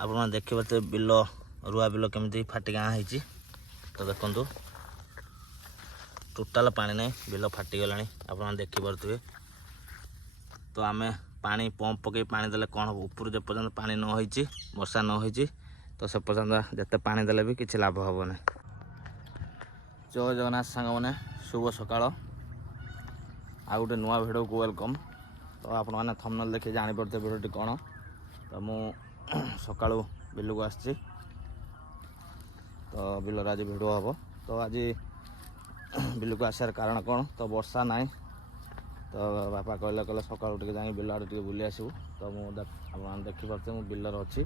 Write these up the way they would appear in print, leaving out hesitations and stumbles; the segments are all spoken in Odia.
आपण देखिए बिल रुआ बिल केमती फाटी गाँ होती तो देखु टोटाल पानी ना बिल फाटीगला आप देखिपे तो आम पानी पंप पकई पानी देले कौन ऊपर जे पर्यंत पानी न होइछि वर्षा न होइछि तो से पर्यंत जिते पानी देले भी किसी लाभ हेबन। जय जगन्नाथ सांग मैंने शुभ सकाळ आ गोटे नुआ भिडियो को वेलकम। तो आपण मैंने थंबनेल देखि जानि पड़ते भिडियोटी कौन तो मु सकाळु बिल को आछि तो बिलर आज भिडियो हम तो आज बिल को आसार कारण कौन तो वर्षा ना तो बापा कहले कहले सकाळु टिके जाई बिल आड़े टिके बुली आसबु तो मु आप देखिपे मु बिलर अच्छी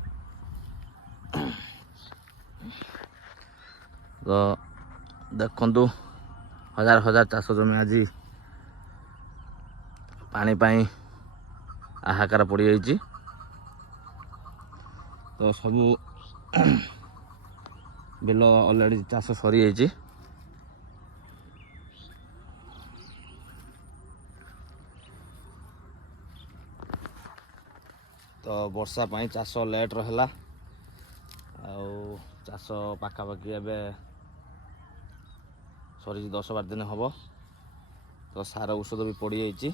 तो देखु हजार हजार चाष जमी आज पानी पाई हाहाकार पड़ जाइए तो सबू बिल अलरेडी चाष सरी जाइए तो वर्षा पाई चाष लेट रहा चाष पाखापाखि एवं सरी 10-12 दिन हम तो सार औषध भी पड़ जाइए।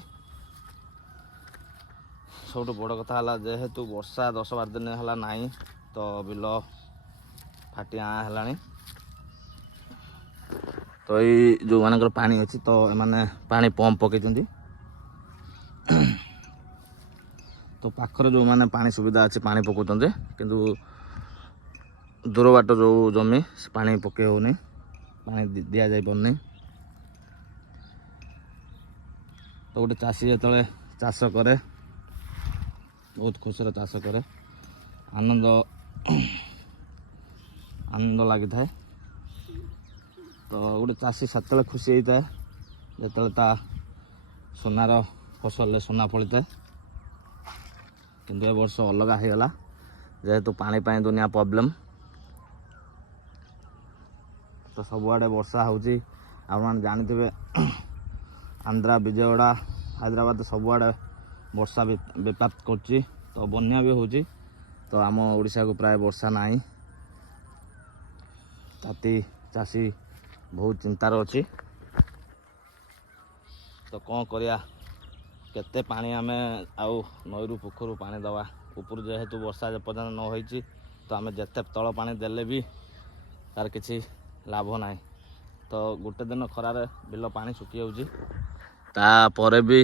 सब बड़ कथा है जेहेतु वर्षा 10-12 दिन है ना तो बिल फाटी है तो ये जो मान पानी अच्छी तो मैंने पानी पंप पकई तो पाखर जो मैंने पानी सुविधा अच्छी पानी पकाते किंतु दूर बाट जो जमी से पानी पकई होनी पानी दि जाई पारनी तो गोटे चाषी जो चाष करे बहुत खुशी चाष करे आनंद आनंद लगी था तो गोटे चाषी से खुशी होता है जो सोनार फसल सोना फली था किंतु ए वर्ष अलग होगला जेहेतु पानी पाई दुनिया प्रॉब्लम तो सबुआड़े वर्षा होची आप जानते आंध्रा विजयवाड़ा हैदराबाद सबुआड़े वर्षा व्यापात कर तो बन्या भी होची तो आम ओडिशा को प्राय वर्षा ना ताती चाषी बहुत चिंतार अच्छी तो कौन करिया केते पानी आम आउ नईरू पोखर पानी दवा ऊपर जेहेतु वर्षा पर्यटन न होइछि तो आम जिते तल पानी देले भी तार किसी लाभ ना तो गोटे दिन खरार बिल पानी सुखी जाऊँगी तापर भी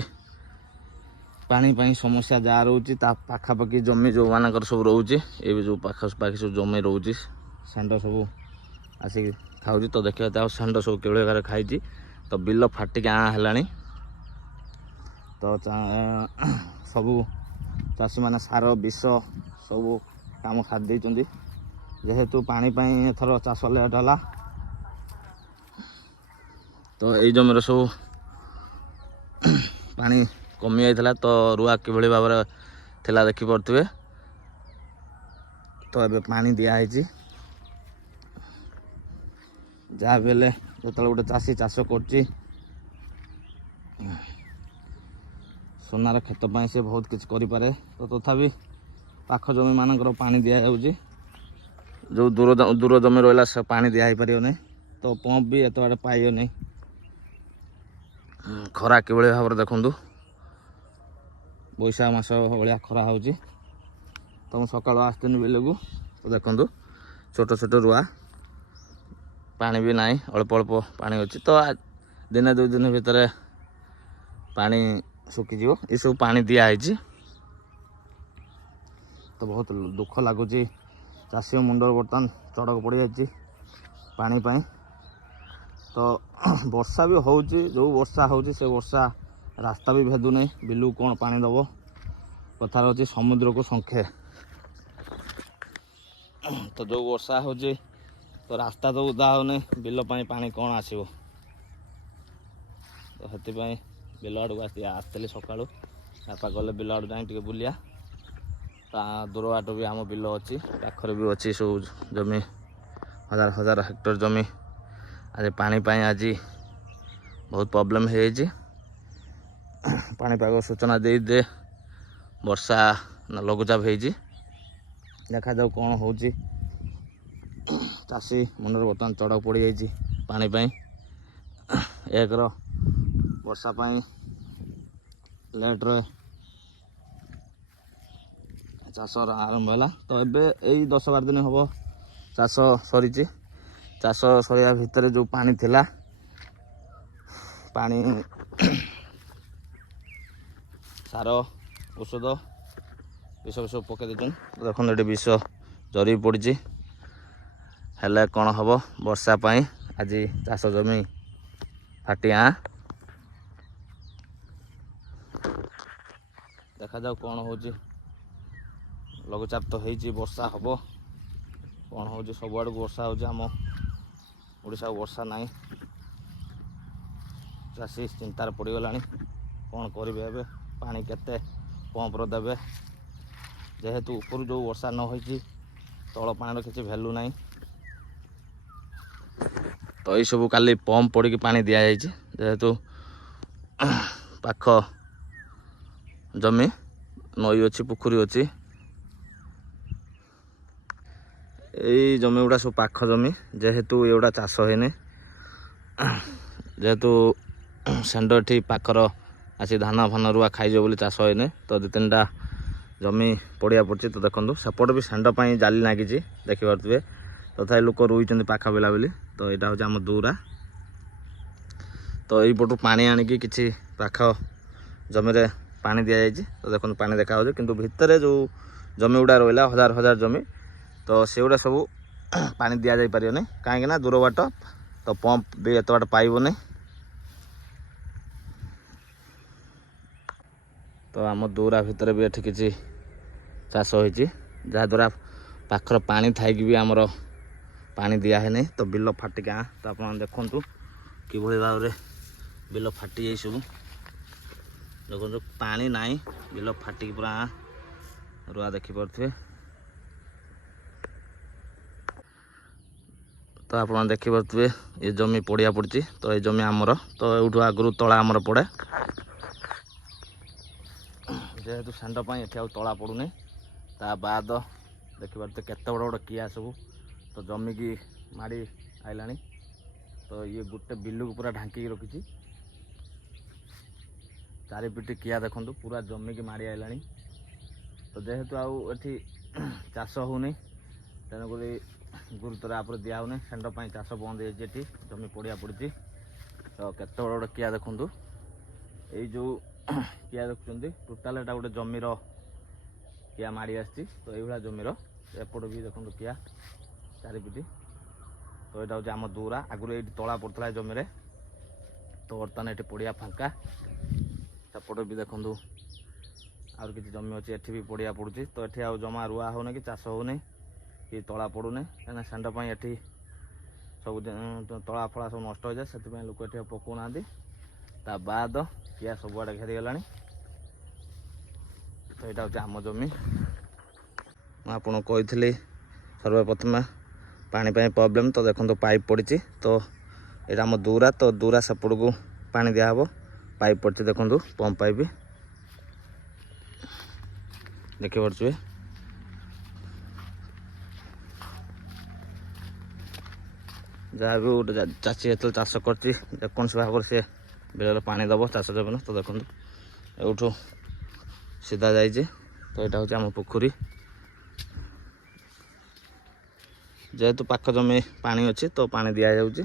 पानी पाई समस्या जहाँ रोचे पाखापाखि जमी जो मानकर सब रोचे ये भी जो पाखापाखि सब जमी रोचे षांड सब आसिक खाऊँ तो देखिए षांड सब केवल खाई तो बिल फाटिक है तो सबू चाषी मैंने सार विष सब काम सारी जेहेतु पानी पाई एथर चाष लेट है तो ये जमीर सब पानी कमी जाता तो रुआ किभली भाव थिला देखी पड़े तो ये पानी दिखाई जहाँ भी जो गोटे चाषी चाष कर सोनार खेत पर से बहुत किसी करें तो तथापि पाख जमी मानकर पानी दि जाऊँगी जो दूर दूर जमी रहा से पानी दिखाई पार नहीं तो पंप भी एत बाटे पाइब नहीं खरा किभली भाव देखु बैशाख मास भाया खरा हो तो मुझे सकाल आसनी बिल को तो देखु छोट छोट रुआ पानी भी ना अल्प अल्प पानी अच्छी तो दिने 2 दिन भितर पानी सुखीज ये सब पानी दिखाई तो बहुत दुख लगुच चाषी मुंडर बर्तमान चढ़क पड़ जाए पानी पाई तो वर्षा भी हो जो वर्षा हो से वर्षा रास्ता भी भेदु नहीं बिलू कौन पानी दब कथार अच्छी समुद्र को संखे तो जो वर्षा हो तो रास्ता तो उदा होनी बिल पानी कौन आसो तो से बिल आड़ को आसती सका बापा गले बिल आड़ जाए बुलिया दूर बाट भी आम बिल अच्छी पाखर भी अच्छी सब जमी हजार हजार हेक्टर जमी आज पानी पाई आज बहुत प्रॉब्लम है पानीपाग सूचना दे दे वर्षा लघुचाप हो ଦେଖାଯାଉ କ'ଣ ହେଉଛି। ଚାଷୀ ମୁଣ୍ଡରେ ବର୍ତ୍ତମାନ ଚଡ଼କ ପଡ଼ିଯାଇଛି ପାଣି ପାଇଁ। ଏକର ବର୍ଷା ପାଇଁ ଲେଟ୍ରେ ଚାଷ ଆରମ୍ଭ ହେଲା। ତ ଏବେ ଏଇ 10-12 ଦିନ ହେବ ଚାଷ ସରିଛି। ଚାଷ ସରିବା ଭିତରେ ଯେଉଁ ପାଣି ଥିଲା, ପାଣି ସାର ଔଷଧ ବିଷ ପକାଇ ଦେଇଛୁ। ଦେଖନ୍ତୁ ଏଠି ବିଷ ଜରି ପଡ଼ିଛି। ହେଲେ କ'ଣ ହେବ, ବର୍ଷା ପାଇଁ ଆଜି ଚାଷ ଜମି ଫାଟିଆ। ଦେଖାଯାଉ କ'ଣ ହେଉଛି। ଲଘୁଚାପ ତ ହେଇଛି, ବର୍ଷା ହେବ। କ'ଣ ହେଉଛି, ସବୁଆଡ଼କୁ ବର୍ଷା ହେଉଛି, ଆମ ଓଡ଼ିଶାକୁ ବର୍ଷା ନାହିଁ। ଚାଷୀ ଚିନ୍ତାରେ ପଡ଼ିଗଲାଣି, କ'ଣ କରିବେ ଏବେ, ପାଣି କେତେ ପମ୍ପର ଦେବେ। ଯେହେତୁ ଉପରୁ ଯେଉଁ ବର୍ଷା ନ ହୋଇଛି, ତଳ ପାଣିର କିଛି ଭ୍ୟାଲୁ ନାହିଁ। ତ ଏଇସବୁ କାଲି ପମ୍ପ ପଡ଼ିକି ପାଣି ଦିଆଯାଇଛି। ଯେହେତୁ ପାଖ ଜମି, ନଈ ଅଛି, ପୋଖରୀ ଅଛି। ଏଇ ଜମି ଗୁଡ଼ା ସବୁ ପାଖ ଜମି। ଯେହେତୁ ଏଗୁଡ଼ା ଚାଷ ହେଇନି, ଯେହେତୁ ଷେଣ୍ଢ ଏଠି ପାଖର ଆସି ଧାନ ଫାନ ରୁଆ ଖାଇଯିବ ବୋଲି ଚାଷ ହେଇନି। ତ 2-3ଟା ଜମି ପଡ଼ିଆ ପଡ଼ିଛି। ତ ଦେଖନ୍ତୁ ସେପଟେ ବି ଷେଣ୍ଢ ପାଇଁ ଜାଲି ଲାଗିଛି, ଦେଖିପାରୁଥିବେ। ତଥାପି ଲୋକ ରୋଇଛନ୍ତି ପାଖ ପିଲା ବୋଲି। ତ ଏଇଟା ହେଉଛି ଆମ ଦୌରା। ତ ଏଇପଟୁ ପାଣି ଆଣିକି କିଛି ପାଖ ଜମିରେ ପାଣି ଦିଆଯାଇଛି। ତ ଦେଖନ୍ତୁ ପାଣି ଦେଖାହେଉଛି, କିନ୍ତୁ ଭିତରେ ଯେଉଁ ଜମି ଗୁଡ଼ା ରହିଲା, ହଜାର ଜମି, ତ ସେଗୁଡ଼ା ସବୁ ପାଣି ଦିଆଯାଇପାରିବନି। କାହିଁକିନା ଦୂର ବାଟ, ତ ପମ୍ପ ବି ଏତେ ବାଟ ପାଇବନି। ତ ଆମ ଦୌରା ଭିତରେ ବି ଏଠି କିଛି ଚାଷ ହୋଇଛି, ଯାହାଦ୍ୱାରା ପାଖର ପାଣି ଥାଇକି ବି ଆମର ପାଣି ଦିଆ ହେଇନି। ତ ବିଲ ଫାଟିକି ତ ଆପଣ ଦେଖନ୍ତୁ କିଭଳି ଭାବରେ ବିଲ ଫାଟିଯାଇ ସବୁ। ଦେଖନ୍ତୁ ପାଣି ନାହିଁ, ବିଲ ଫାଟିକି ପୁରା ରୁଆ ଦେଖିପାରୁଥିବେ। ତ ଆପଣ ଦେଖିପାରୁଥିବେ ଏ ଜମି ପଡ଼ିଆ ପଡ଼ିଛି। ତ ଏ ଜମି ଆମର, ତ ଏଇଠୁ ଆଗରୁ ତଳା ଆମର ପଡ଼େ। ଯେହେତୁ ଷେଣ୍ଢ ପାଇଁ ଏଠି ଆଉ ତଳା ପଡ଼ୁନି। ତା ବାଦ ଦେଖିପାରୁଥିବେ କେତେ ବଡ଼ ବଡ଼ କିଆ ସବୁ ତ ଜମିକି ମାଡ଼ି ଆଇଲାଣି। ତ ଇଏ ଗୋଟେ ବିଲକୁ ପୁରା ଢାଙ୍କିକି ରଖିଛି। ଚାରିପିଟି କିଆ ଦେଖନ୍ତୁ ପୁରା ଜମିକି ମାଡ଼ି ଆଇଲାଣି। ତ ଯେହେତୁ ଆଉ ଏଠି ଚାଷ ହେଉନି, ତେଣୁକରି ଗୁରୁତ୍ୱର ଆପରେ ଦିଆ ହେଉନି। ଷେଣ୍ଢ ପାଇଁ ଚାଷ ବନ୍ଦ ହେଇଯାଇଛି, ଏଠି ଜମି ପଡ଼ିଆ ପଡ଼ିଛି। ତ କେତେ ବଡ଼ ବଡ଼ କିଆ ଦେଖନ୍ତୁ। ଏଇ ଯେଉଁ କିଆ ଦେଖୁଛନ୍ତି, ଟୋଟାଲ ଏଟା ଗୋଟେ ଜମିର କିଆ ମାଡ଼ି ଆସିଛି। ତ ଏଇଭଳିଆ ଜମିର ଏପଟେ ବି ଦେଖନ୍ତୁ କିଆ ଚାରିପିଟି। ତ ଏଇଟା ହେଉଛି ଆମ ଦୌରା। ଆଗରୁ ଏଇଠି ତଳା ପଡ଼ୁଥିଲା ଏ ଜମିରେ, ତ ବର୍ତ୍ତମାନ ଏଠି ପଡ଼ିଆ ଫାଙ୍କା। ସେପଟେ ବି ଦେଖନ୍ତୁ ଆହୁରି କିଛି ଜମି ଅଛି, ଏଠି ବି ପଡ଼ିଆ ପଡ଼ୁଛି। ତ ଏଠି ଆଉ ଜମା ରୁଆ ହେଉନି କି ଚାଷ ହେଉନି କି ତଳା ପଡ଼ୁନି। କାହିଁକିନା ଷେଣ୍ଢ ପାଇଁ ଏଠି ସବୁ ତଳା ଫଳା ସବୁ ନଷ୍ଟ ହୋଇଯାଏ, ସେଥିପାଇଁ ଲୋକ ଏଠି ଆଉ ପକାଉନାହାନ୍ତି। ତା ବାଦ କିଆ ସବୁଆଡ଼େ ଘେରିଗଲାଣି। ତ ଏଇଟା ହେଉଛି ଆମ ଜମି। ମୁଁ ଆପଣଙ୍କୁ କହିଥିଲି ସର୍ବପ୍ରଥମେ ପାଣି ପାଇଁ ପ୍ରୋବ୍ଲେମ୍। ତ ଦେଖନ୍ତୁ ପାଇପ୍ ପଡ଼ିଛି। ତ ଏଇଟା ଆମ ଦୌରା। ତ ଦୌରା ସେପଟକୁ ପାଣି ଦିଆହେବ। ପାଇପ୍ ପଡ଼ିଛି ଦେଖନ୍ତୁ, ପମ୍ପ ପାଇପ୍ ଦେଖିପାରୁଥିବେ। ଯାହା ବି ଗୋଟେ ଚାଷୀ ଯେତେବେଳେ ଚାଷ କରିଛି, ଯେକୌଣସି ଭାବରେ ସେ ବିଲରେ ପାଣି ଦେବ ଚାଷ ଜମିରେ। ତ ଦେଖନ୍ତୁ ଏଇଠୁ ସିଧା ଯାଇଛି। ତ ଏଇଟା ହେଉଛି ଆମ ପୋଖରୀ। ଯେହେତୁ ପାଖ ଜମି ପାଣି ଅଛି, ତ ପାଣି ଦିଆଯାଉଛି।